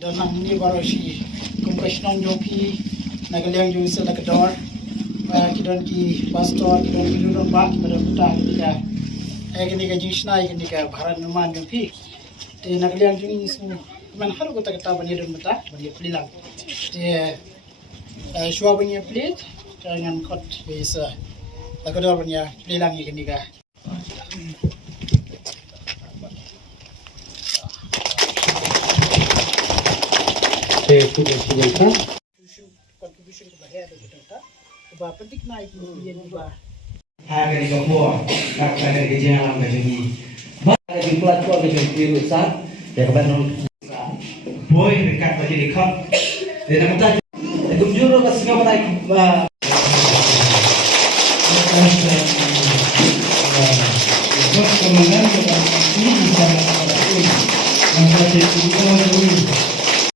kita nang ni baru si kompasyon joki nagaliang jo isa nakador kita ki pastor kita ki duduk bak pada putar kita gini ka jisna gini ka bharat numan joki te nagaliang jo isu man haru kota kata bani don mata bani pelilang te shua bani pelit jangan kot bisa nakador bani pelilang gini ka contribution ke bahaya ada kita ba penting naik ni ba harga di Papua nak ada di jalan begini ada di platform di Rusak ya kebetulan boy dekat bagi di kop dan kita jumpa ke Singapura